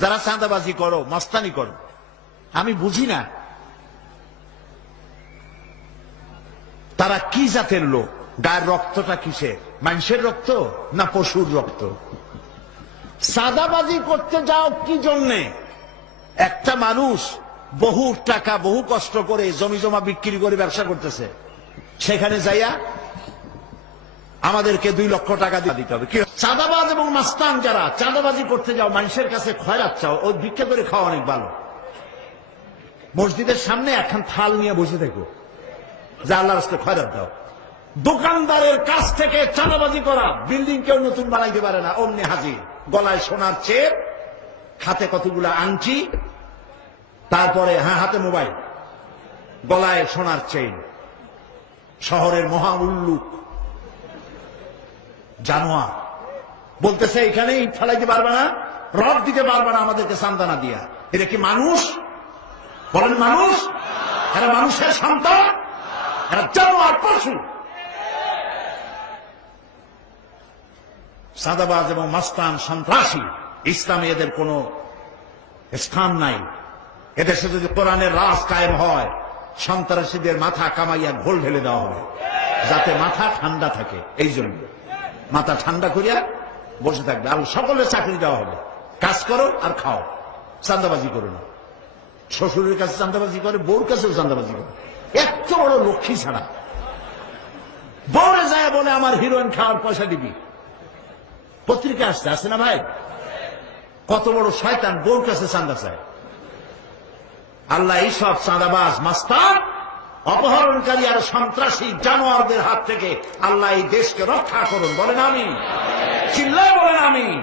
যারা চাঁদাবাজি করো, মস্তানি করো, আমি বুঝি না তারা কি জাতের লোক, গায়ের রক্তটা কিসের, মানুষের রক্ত না পশুর রক্ত? চাঁদাবাজি করতে যাও কি জন্যে? একটা মানুষ বহু টাকা বহু কষ্ট করে জমি জমা বিক্রি করে ব্যবসা করতেছে, সেখানে যাইয়া আমাদেরকে 2 লক্ষ টাকা দিতে হবে। চাঁদাবাজ এবং মাস্তান যারা চাঁদাবাজি করতে যাও, মানুষের কাছে খয়রাত চাও, ওই ভিক্ষা করে খাওয়া অনেক ভালো। মসজিদের সামনে একখান থাল নিয়ে বসে থাকো, যা আল্লাহর রাস্তায় খয়রাত দাও। দোকানদারের কাছ থেকে চাঁদাবাজি করা, বিল্ডিং কেউ নতুন বানাইতে পারে না, অমনি হাজির। গলায় সোনার চেন, হাতে কতগুলা আংটি, তারপরে হাতে মোবাইল, গলায় সোনার চেইন। শহরের মহা উল্লুক জানোয়ার বলতেছে এখানে ইট ফেলাইতে পারবে না, রড দিতে পারবে না আমাদেরকে সান্ত্বনা দিয়া। এটা কি মানুষ? বলেন মানুষ? এরা মানুষের সন্তান? এরা জানোয়ার, পশু। চাঁদাবাজ এবং মাস্তান সন্ত্রাসী, ইসলামে এদের কোনো স্থান নাই। এদেশে যদি কোরআনের রাজ কায়েম হয়, সন্ত্রাসীদের মাথা কামাইয়া ঘোল ঢেলে দেওয়া হবে, যাতে মাথা ঠান্ডা থাকে। এই জন্য মাথা ঠান্ডা করিয়া বসে থাকবে। আর সকলের চাকরি দেওয়া হবে, কাজ করো আর খাও, চাঁদাবাজি করো না। শ্বশুরের কাছে চাঁদাবাজি করে, বউর কাছেও চাঁদাবাজি করে। এত বড় লক্ষ্মী ছাড়া বউরে যায় বলে আমার হিরোইন খাওয়ার পয়সা দিবি। পত্রিকা আসছে না ভাই? কত বড় শয়তান, বউর কাছে চাঁদা চায়। আল্লাহ এইসব চাঁদাবাজ, মাস্তান, অপহরণকারী আর সন্ত্রাসী জানোয়ারদের হাত থেকে আল্লাহ এই দেশকে রক্ষা করুন। বলেন আমিন। চিল্লায় বলেন আমিন।